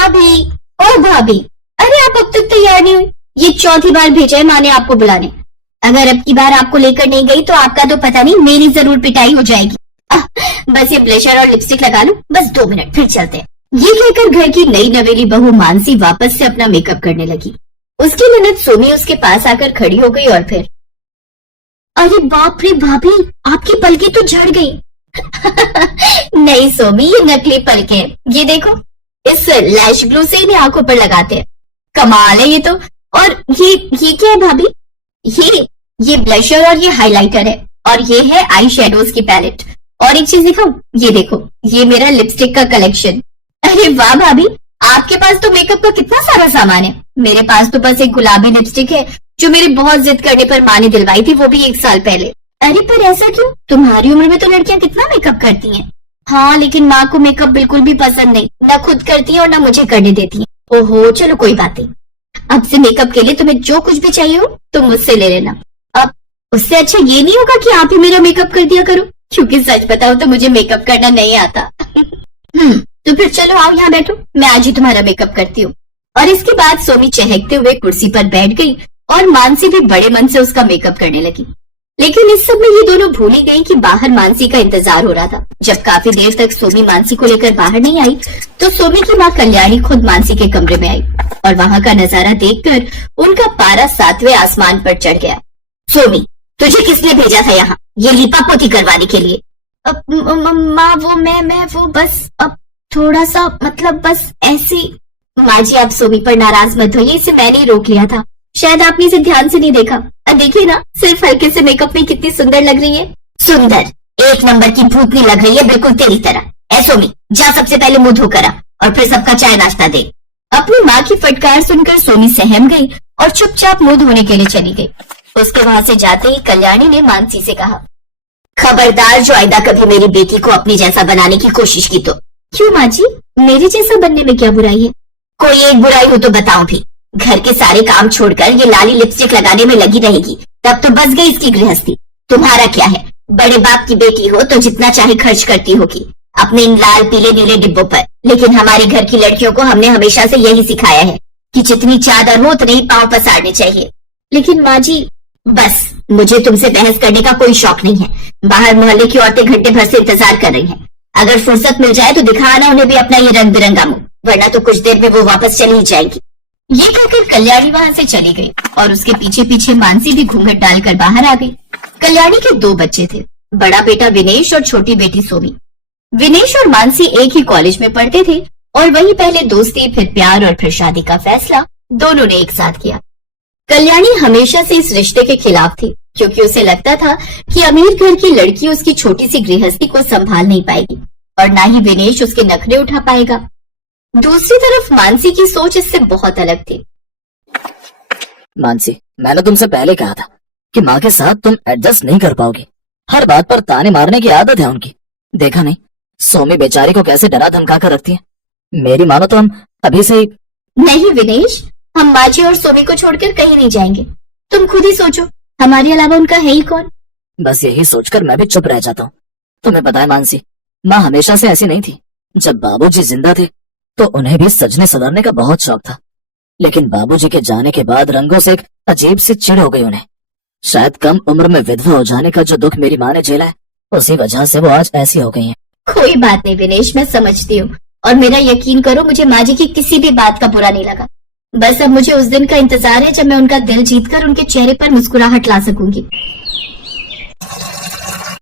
भाभी, ओ भाभी, अरे आप अब तक तैयार नहीं हुई। ये चौथी बार भेजा है माँ ने आपको बुलाने। अगर अब की बार आपको लेकर नहीं गई तो आपका तो पता नहीं, मेरी जरूर पिटाई हो जाएगी। बस ये ब्लशर और लिपस्टिक लगा लूं, बस 2 मिनट फिर चलते हैं। ये कहकर घर की नई नवेली बहू मानसी वापस से अपना मेकअप करने लगी। उसकी ननद सोमी उसके पास आकर खड़ी हो गई और फिर, अरे बाप रे भाभी, आपकी पलकें तो झड़ गई। नहीं सोमी, ये नकली पलकें हैं। ये देखो, इस लैश ग्लू से इन्हें आंखों पर लगाते हैं। कमाल है ये तो। और ये क्या है भाभी? ये ब्लशर और ये हाइलाइटर है, और ये है आई शेडोज की पैलेट। और एक चीज दिखाऊं, ये देखो, ये मेरा लिपस्टिक का कलेक्शन। अरे वाह भाभी, आपके पास तो मेकअप का कितना सारा सामान है। मेरे पास तो बस एक गुलाबी लिपस्टिक है जो मेरी बहुत जिद करने पर माँ ने दिलवाई थी, वो भी 1 साल पहले। अरे पर ऐसा क्यों? तुम्हारी उम्र में तो लड़कियां कितना मेकअप करती हैं। हाँ, लेकिन माँ को मेकअप बिल्कुल भी पसंद नहीं, न खुद करती है और न मुझे करने देती है। ओहो, चलो कोई बात नहीं। अब से मेकअप के लिए तुम्हें जो कुछ भी चाहिए हो तुम मुझसे ले लेना। अब उससे अच्छा ये नहीं होगा कि आप ही मेरा मेकअप कर दिया करो, क्योंकि सच बताओ तो मुझे मेकअप करना नहीं आता। तो फिर चलो आओ यहाँ बैठो, मैं आज ही तुम्हारा मेकअप करती हूँ। और इसके बाद सोमी चहकते हुए कुर्सी पर बैठ गई और मानसी भी बड़े मन से उसका मेकअप करने लगी। लेकिन इस सब में ये दोनों भूल ही गई कि बाहर मानसी का इंतजार हो रहा था। जब काफी देर तक सोमी मानसी को लेकर बाहर नहीं आई तो सोमी की माँ कल्याणी खुद मानसी के कमरे में आई और वहाँ का नजारा देखकर उनका पारा 7वें आसमान पर चढ़ गया। सोमी, तुझे किसने भेजा था यहाँ ये लीपापोती करवाने के लिए? माँ वो मैं वो बस अब थोड़ा सा, मतलब बस ऐसी। माँ जी, आप सोमी पर नाराज मत होइए, इसे मैंने ही रोक लिया था। शायद आपने इसे ध्यान से नहीं देखा। देखिए ना, सिर्फ हल्के से मेकअप में कितनी सुंदर लग रही है। सुंदर? 1 नंबर की भूतनी लग रही है, बिल्कुल तेरी तरह। ऐ सोमी, जा सबसे पहले मुंह धोकर आ और फिर सबका चाय नाश्ता दे। अपनी माँ की फटकार सुनकर सोमी सहम गई और चुपचाप मुंह धोने के लिए चली गई। उसके वहां से जाते ही कल्याणी ने मानसी से कहा, खबरदार जो आइंदा कभी मेरी बेटी को अपनी जैसा बनाने की कोशिश की तो। क्यों माँ जी, मेरे जैसा बनने में क्या बुराई है? कोई एक बुराई हो तो बताओ भी। घर के सारे काम छोड़कर ये लाली लिपस्टिक लगाने में लगी रहेगी, तब तो बस गई इसकी गृहस्थी। तुम्हारा क्या है, बड़े बाप की बेटी हो तो जितना चाहे खर्च करती होगी अपने इन लाल पीले नीले डिब्बों पर। लेकिन हमारे घर की लड़कियों को हमने हमेशा से यही सिखाया है कि जितनी चादर हो उतने ही पांव पसारने चाहिए। लेकिन माँ जी, बस मुझे तुमसे बहस करने का कोई शौक नहीं है। बाहर मोहल्ले की औरतें घंटे भर से इंतजार कर रही हैं। अगर फुर्सत मिल जाए तो दिखा आना उन्हें भी अपना ये रंग बिरंगा मुंह, वरना तो कुछ देर में वो वापस चली ही जाएगी। ये कहकर कल्याणी वहां से चली गई और उसके पीछे पीछे मानसी भी घूंघट डालकर बाहर आ गई। कल्याणी के 2 बच्चे थे, बड़ा बेटा विनेश और छोटी बेटी सोमी। विनेश और मानसी एक ही कॉलेज में पढ़ते थे और वहीं पहले दोस्ती, फिर प्यार और फिर शादी का फैसला दोनों ने एक साथ किया। कल्याणी हमेशा से इस रिश्ते के खिलाफ थी, क्योंकि उसे लगता था कि अमीर घर की लड़की उसकी छोटी सी गृहस्थी को संभाल नहीं पाएगी और ना ही विनेश उसके नखरे उठा पाएगा। दूसरी तरफ मानसी की सोच इससे बहुत अलग थी। मानसी, मैंने तुमसे पहले कहा था कि माँ के साथ तुम एडजस्ट नहीं कर पाओगी। हर बात पर ताने मारने की आदत है उनकी। देखा नहीं सोमी बेचारी को कैसे डरा धमका कर रखती है। मेरी मानो तो हम अभी से ही। नहीं विनेश, हम माँ जी और सोमी को छोड़कर कहीं नहीं जाएंगे। तुम खुद ही सोचो, हमारे अलावा उनका है ही कौन? बस यही सोचकर मैं भी चुप रह जाता हूँ। तुम्हें पता है मानसी, माँ हमेशा से ऐसी नहीं थी। जब बाबूजी जिंदा थे तो उन्हें भी सजने सवरने का बहुत शौक था, लेकिन बाबूजी के जाने के बाद रंगों से एक अजीब सी चिढ़ हो गई उन्हें। शायद कम उम्र में विधवा हो जाने का जो दुख मेरी माँ ने झेला है, उसी वजह से वो आज ऐसी हो गई हैं। कोई बात नहीं विनेश, मैं समझती हूँ और मेरा यकीन करो, मुझे माँ जी की किसी भी बात का बुरा नहीं लगा। बस अब मुझे उस दिन का इंतजार है जब मैं उनका दिल जीतकर उनके चेहरे पर मुस्कुराहट ला सकूंगी।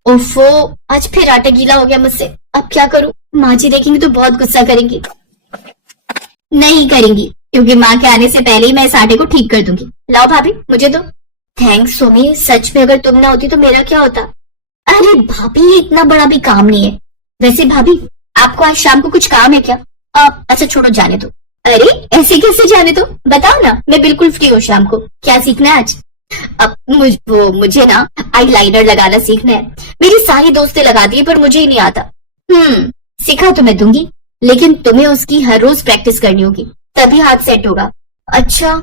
ओफो, आज फिर आटा गीला हो गया मुझसे। अब क्या करूं? माँ जी देखेंगी तो बहुत गुस्सा करेंगी। नहीं करेंगी, क्योंकि माँ के आने से पहले ही मैं इस आटे को ठीक कर दूंगी। लाओ भाभी, मुझे दो। थैंक्स सोमी, सच में अगर तुम ना होती तो मेरा क्या होता? अरे भाभी, ये इतना बड़ा भी काम नहीं है। वैसे भाभी, आपको आज शाम को कुछ काम है क्या? अच्छा छोड़ो, जाने दो। अरे ऐसे कैसे जाने दो, बताओ ना, मैं बिल्कुल फ्री हूँ शाम को। क्या सीखना है आज? अब मुझे ना आईलाइनर लगाना सीखना है। मेरी सारी दोस्तें लगाती है पर मुझे ही नहीं आता। सिखा तो मैं दूंगी, लेकिन तुम्हें उसकी हर रोज प्रैक्टिस करनी होगी, तभी हाथ सेट होगा। अच्छा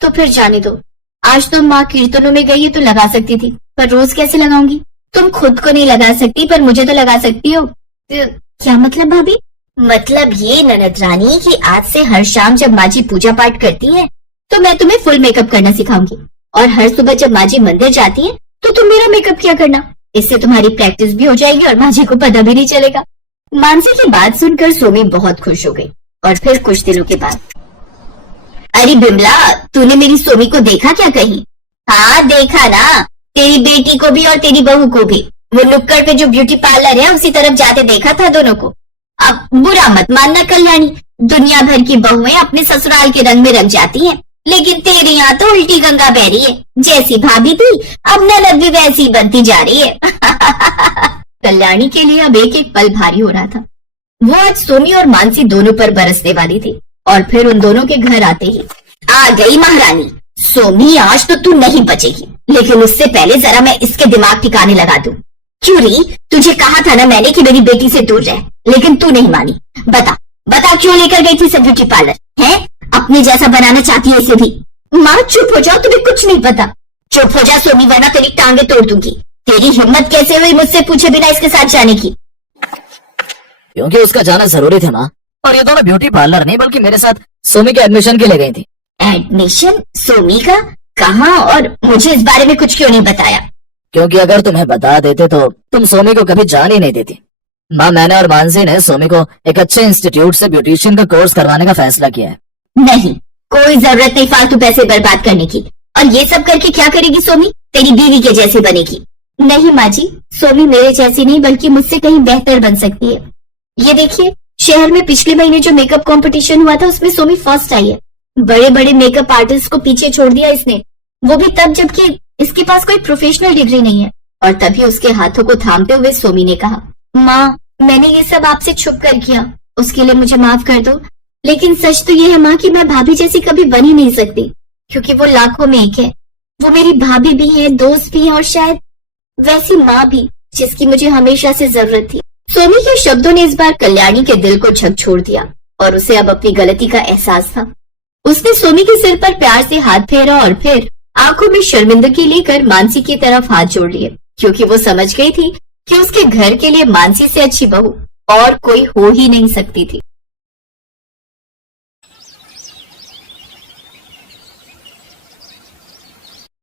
तो फिर जाने दो। आज तो माँ कीर्तनों में गई है तो लगा सकती थी, पर रोज कैसे लगाऊंगी? तुम खुद को नहीं लगा सकती पर मुझे तो लगा सकती हो। क्या मतलब भाभी? मतलब ये ननद रानी कि आज से हर शाम जब माँ जी पूजा पाठ करती है तो मैं तुम्हें फुल मेकअप करना सिखाऊंगी, और हर सुबह जब माँ जी मंदिर जाती है तो तुम मेरा मेकअप किया करना। इससे तुम्हारी प्रैक्टिस भी हो जाएगी और माँ जी को पता भी नहीं चलेगा। मानसी की बात सुनकर सोमी बहुत खुश हो गई। और फिर कुछ दिनों के बाद, अरे बिमला, तूने मेरी सोमी को देखा क्या कहीं? हाँ देखा ना, तेरी बेटी को भी और तेरी बहू को भी। वो नुक्कड़ पे जो ब्यूटी पार्लर है उसी तरफ जाते देखा था दोनों को। अब बुरा मत मानना कल्याणी, दुनिया भर की बहुएं अपने ससुराल के रंग में रंग जाती हैं, लेकिन तेरे यहाँ तो उल्टी गंगा बह रही है। जैसी भाभी थी अब ननद भी वैसी बनती जा रही है। कल्याणी के लिए अब एक एक पल भारी हो रहा था। वो आज सोमी और मानसी दोनों पर बरसने वाली थी। और फिर उन दोनों के घर आते ही, आ गई महारानी। सोमी, आज तो तू नहीं बचेगी, लेकिन उससे पहले जरा मैं इसके दिमाग ठिकाने लगा दूं। क्यों री, तुझे कहा था ना मैंने कि मेरी बेटी से दूर रह, लेकिन तू नहीं मानी। बता बता क्यों लेकर गई थी सब ब्यूटी पार्लर है? अपने जैसा बनाना चाहती है इसे भी। माँ चुप हो जाओ, तुम्हें कुछ नहीं पता। चुप हो जा सोमी, वरना तेरी टांगे तोड़ दूंगी। तेरी हिम्मत कैसे हुई मुझसे पूछे बिना इसके साथ जाने की? क्योंकि उसका जाना जरूरी था माँ, और ये दोनों ब्यूटी पार्लर नहीं बल्कि मेरे साथ सोमी के एडमिशन के लिए गई थी। एडमिशन? सोमी का? कहाँ? और मुझे इस बारे में कुछ क्यों नहीं बताया? क्योंकि अगर तुम्हें बता देते तो तुम सोमी को कभी जान ही नहीं देती। माँ, मैंने और मानसी ने सोमी को एक अच्छे इंस्टीट्यूट से ब्यूटिशियन का कोर्स करवाने का फैसला किया है। नहीं, कोई जरूरत नहीं फालतू पैसे बर्बाद करने की। और ये सब करके क्या करेगी सोमी? तेरी बीवी के जैसी बनेगी। नहीं माँ जी, सोमी मेरे जैसी नहीं बल्कि मुझसे कहीं बेहतर बन सकती है। ये देखिए, शहर में पिछले महीने जो मेकअप कंपटीशन हुआ था उसमें सोमी फर्स्ट आई है। बड़े बड़े मेकअप आर्टिस्ट को पीछे छोड़ दिया इसने, वो भी तब जबकि इसके पास कोई प्रोफेशनल डिग्री नहीं है। और तभी उसके हाथों को थामते हुए सोमी ने कहा, माँ, मैंने ये सब आपसे छुप कर किया, उसके लिए मुझे माफ कर दो। लेकिन सच तो ये है माँ कि मैं भाभी जैसी कभी बन ही नहीं सकती, क्योंकि वो लाखों में एक है। वो मेरी भाभी भी है, दोस्त भी है, और शायद वैसी माँ भी जिसकी मुझे हमेशा से जरूरत थी। सोमी के शब्दों ने इस बार कल्याणी के दिल को झकझोर दिया और उसे अब अपनी गलती का एहसास था। उसने सोमी के सिर पर प्यार से हाथ फेरा और फिर आंखों में शर्मिंदगी लेकर मानसी की तरफ हाथ जोड़ लिए, क्योंकि वो समझ गई थी कि उसके घर के लिए मानसी से अच्छी बहू और कोई हो ही नहीं सकती थी।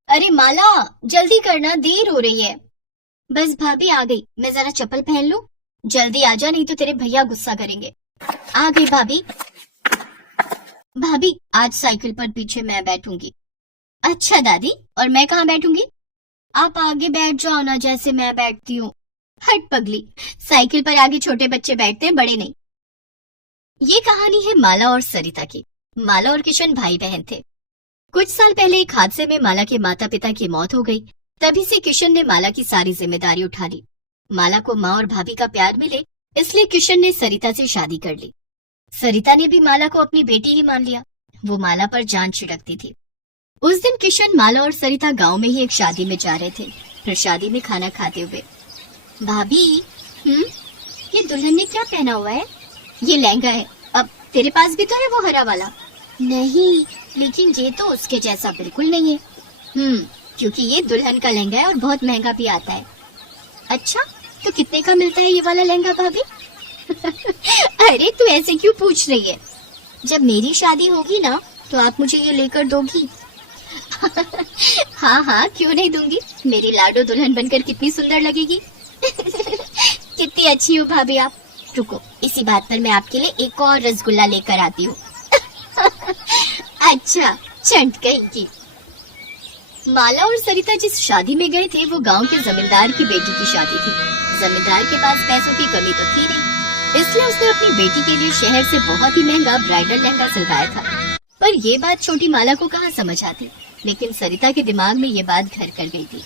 अरे माला, जल्दी करना, देर हो रही है। बस भाभी आ गई, मैं जरा चप्पल पहन लूं। जल्दी आ जा, नहीं तो तेरे भैया गुस्सा करेंगे। आ गई भाभी। भाभी, आज साइकिल पर पीछे मैं बैठूंगी। अच्छा दादी, और मैं कहाँ बैठूंगी? आप आगे बैठ जाओ ना, जैसे मैं बैठती हूँ। हट पगली, साइकिल पर आगे छोटे बच्चे बैठते हैं, बड़े नहीं। ये कहानी है माला और सरिता की। माला और किशन भाई बहन थे। कुछ साल पहले एक हादसे में माला के माता पिता की मौत हो गई। तभी से किशन ने माला की सारी जिम्मेदारी उठा ली। माला को माँ और भाभी का प्यार मिले, इसलिए किशन ने सरिता से शादी कर ली। सरिता ने भी माला को अपनी बेटी ही मान लिया। वो माला पर जान छिड़कती थी। उस दिन किशन, माला और सरिता गांव में ही एक शादी में जा रहे थे। फिर शादी में खाना खाते हुए, भाभी, ये दुल्हन ने क्या पहना हुआ है? ये लहंगा है। अब तेरे पास भी तो है वो हरा वाला। नहीं, लेकिन ये तो उसके जैसा बिल्कुल नहीं है। क्योंकि ये दुल्हन का लहंगा है और बहुत महंगा भी आता है। अच्छा, तो कितने का मिलता है ये वाला लहंगा भाभी? अरे तू ऐसे क्यों पूछ रही है? जब मेरी शादी होगी ना तो आप मुझे ये लेकर दोगी। हाँ हाँ, क्यों नहीं दूंगी। मेरी लाडो दुल्हन बनकर कितनी सुंदर लगेगी। कितनी अच्छी हो भाभी आप। रुको, इसी बात पर मैं आपके लिए एक और रसगुल्ला लेकर आती हूँ। अच्छा, चंट कहेगी। माला और सरिता जिस शादी में गए थे वो गांव के जमींदार की बेटी की शादी थी। जमींदार के पास पैसों की कमी तो थी नहीं, इसलिए उसने अपनी बेटी के लिए शहर से बहुत ही महंगा ब्राइडल लहंगा सिलवाया था। पर ये बात छोटी माला को कहाँ समझ आती, लेकिन सरिता के दिमाग में ये बात घर कर गई थी।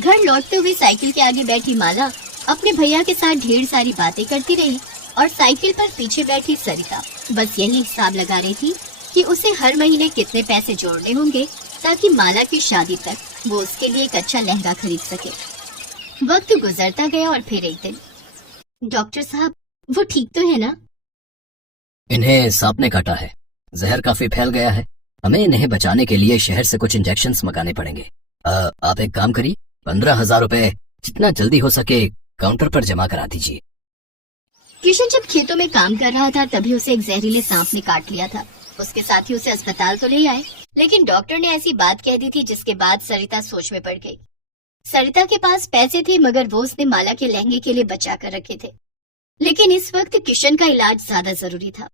घर लौटते हुए साइकिल के आगे बैठी माला अपने भैया के साथ ढेर सारी बातें करती रही और साइकिल पर पीछे बैठी सरिता बस यही हिसाब लगा रही थी कि उसे हर महीने कितने पैसे जोड़ने होंगे ताकि माला की शादी तक वो उसके लिए एक अच्छा लहंगा खरीद सके। वक्त गुजरता गया और फिर एक दिन, डॉक्टर साहब, वो ठीक तो है ना? इन्हें सांप ने काटा है, जहर काफी फैल गया है। हमें इन्हें बचाने के लिए शहर से कुछ इंजेक्शंस मंगाने पड़ेंगे। आप एक काम करिए, 15,000 रुपए जितना जल्दी हो सके काउंटर पर जमा करा दीजिए। किशन जब खेतों में काम कर रहा था तभी उसे एक जहरीले सांप ने काट लिया था। उसके साथ ही उसे अस्पताल तो ले आए, लेकिन डॉक्टर ने ऐसी बात कह दी थी जिसके बाद सरिता सोच में पड़ गई। सरिता के पास पैसे थे मगर वो उसने माला के लहंगे के लिए बचा कर रखे थे, लेकिन इस वक्त किशन का इलाज ज्यादा जरूरी था।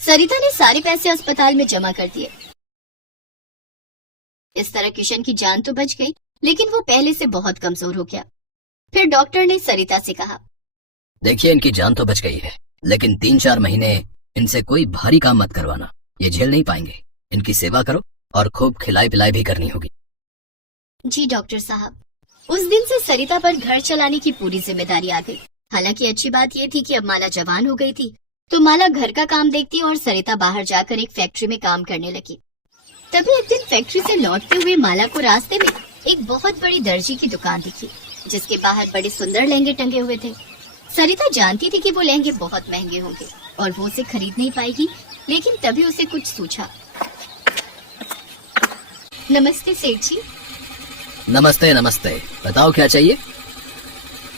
सरिता ने सारे पैसे अस्पताल में जमा कर दिए। इस तरह किशन की जान तो बच गई, लेकिन वो पहले से बहुत कमजोर हो गया। फिर डॉक्टर ने सरिता से कहा, देखिए इनकी जान तो बच गई है, लेकिन 3-4 महीने इनसे कोई भारी काम मत करवाना, ये झेल नहीं पाएंगे। इनकी सेवा करो और खूब खिलाई पिलाई भी करनी होगी। जी डॉक्टर साहब। उस दिन से सरिता पर घर चलाने की पूरी जिम्मेदारी आ गई। हालांकि अच्छी बात ये थी कि अब माला जवान हो गई थी, तो माला घर का काम देखती और सरिता बाहर जाकर एक फैक्ट्री में काम करने लगी। तभी एक दिन फैक्ट्री से लौटते हुए माला को रास्ते में एक बहुत बड़ी दर्जी की दुकान दिखी, जिसके बाहर बड़े सुंदर लहंगे टंगे हुए थे। सरिता जानती थी कि वो लहंगे बहुत महंगे होंगे और वो उसे खरीद नहीं पाएगी, लेकिन तभी उसे कुछ सूझा। नमस्ते सेठ जी। नमस्ते नमस्ते, बताओ क्या चाहिए?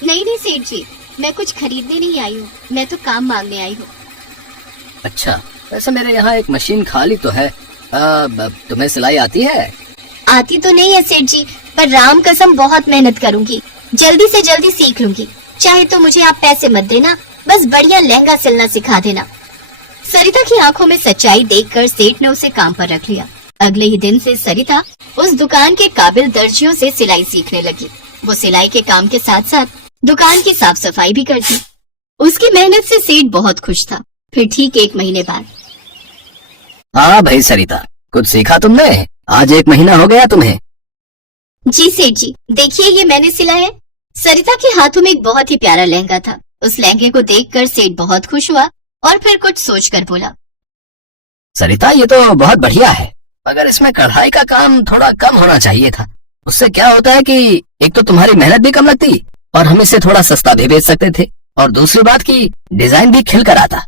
नहीं सेठ जी, मैं कुछ खरीदने नहीं आई हूँ, मैं तो काम मांगने आई हूँ। अच्छा, वैसे मेरे यहाँ एक मशीन खाली तो है। तुम्हें सिलाई आती है? आती तो नहीं है सेठ जी, पर राम कसम बहुत मेहनत करूंगी, जल्दी से जल्दी सीख लूंगी। चाहे तो मुझे आप पैसे मत देना, बस बढ़िया लहंगा सिलना सिखा देना। सरिता की आंखों में सच्चाई देखकर सेठ ने उसे काम पर रख लिया। अगले ही दिन से सरिता उस दुकान के काबिल दर्जियों से सिलाई सीखने लगी। वो सिलाई के काम के साथ साथ दुकान की साफ सफाई भी करती। उसकी मेहनत से सेठ बहुत खुश था। फिर ठीक 1 महीने बाद, हाँ भाई सरिता, कुछ सीखा तुमने? आज 1 महीना हो गया तुम्हें। जी सेठ जी, देखिए ये मैंने सिला है। सरिता के हाथों में एक बहुत ही प्यारा लहंगा था। उस लहंगे को देखकर सेठ बहुत खुश हुआ और फिर कुछ सोचकर बोला, सरिता ये तो बहुत बढ़िया है, मगर इसमें कढ़ाई का काम थोड़ा कम होना चाहिए था। उससे क्या होता है कि एक तो तुम्हारी मेहनत भी कम लगती और हम इसे थोड़ा सस्ता भी बेच सकते थे, और दूसरी बात की डिजाइन भी खिल कर आता।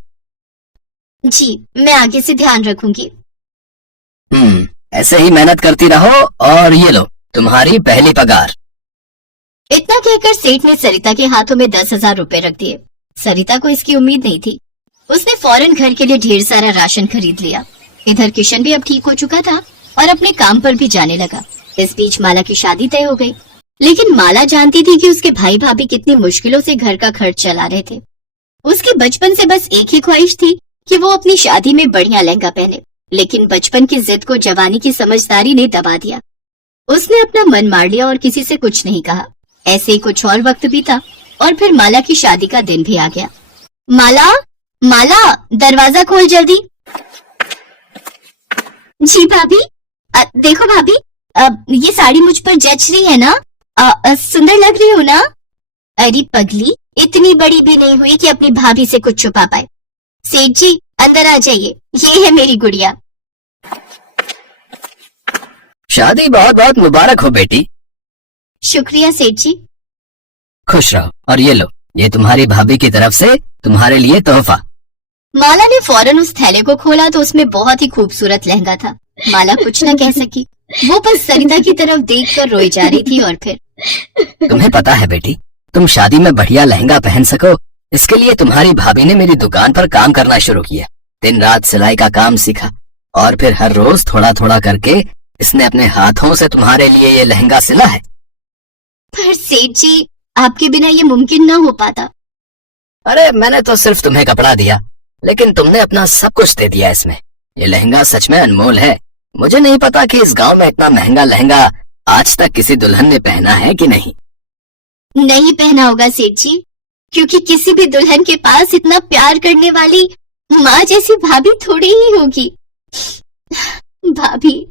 जी मैं आगे से ध्यान रखूंगी। ऐसे ही मेहनत करती रहो और ये लो तुम्हारी पहली पगार। इतना कहकर सेठ ने सरिता के हाथों में 10,000 रुपए रख दिए। सरिता को इसकी उम्मीद नहीं थी। उसने फौरन घर के लिए ढेर सारा राशन खरीद लिया। इधर किशन भी अब ठीक हो चुका था और अपने काम पर भी जाने लगा। इस बीच माला की शादी तय हो गई, लेकिन माला जानती थी कि उसके भाई भाभी कितनी मुश्किलों से घर का खर्च चला रहे थे। उसके बचपन से बस एक ही ख्वाहिश थी कि वो अपनी शादी में बढ़िया लहंगा पहने, लेकिन बचपन की जिद को जवानी की समझदारी ने दबा दिया। उसने अपना मन मार लिया और किसी से कुछ नहीं कहा। ऐसे ही कुछ और वक्त बीता और फिर माला की शादी का दिन भी आ गया। माला, माला, दरवाजा खोल जल्दी। जी भाभी। देखो भाभी, ये साड़ी मुझ पर जच रही है ना? सुंदर लग रही हो ना? अरे पगली, इतनी बड़ी भी नहीं हुई कि अपनी भाभी से कुछ छुपा पाए। सेठ जी अंदर आ जाइए, ये है मेरी गुड़िया। शादी बहुत बहुत मुबारक हो बेटी। शुक्रिया सेठ जी। खुश रहो, और ये लो, ये तुम्हारी भाभी की तरफ से तुम्हारे लिए तोहफा। माला ने फौरन उस थैले को खोला तो उसमें बहुत ही खूबसूरत लहंगा था। माला कुछ न कह सकी, वो बस सरिता की तरफ देखकर रोई जा रही थी। और फिर तुम्हें पता है बेटी, तुम शादी में बढ़िया लहंगा पहन सको, इसके लिए तुम्हारी भाभी ने मेरी दुकान पर काम करना शुरू किया। दिन रात सिलाई का काम सीखा और फिर हर रोज थोड़ा थोड़ा करके इसने अपने हाथों से तुम्हारे लिए ये लहंगा सिला है। पर सेठ जी, आपके बिना ये मुमकिन न हो पाता। अरे मैंने तो सिर्फ तुम्हें कपड़ा दिया, लेकिन तुमने अपना सब कुछ दे दिया इसमें। ये लहंगा सच में अनमोल है। मुझे नहीं पता कि इस गांव में इतना महंगा लहंगा आज तक किसी दुल्हन ने पहना है कि नहीं। नहीं पहना होगा सेठ जी, क्योंकि किसी भी दुल्हन के पास इतना प्यार करने वाली माँ जैसी भाभी थोड़ी ही होगी। भाभी,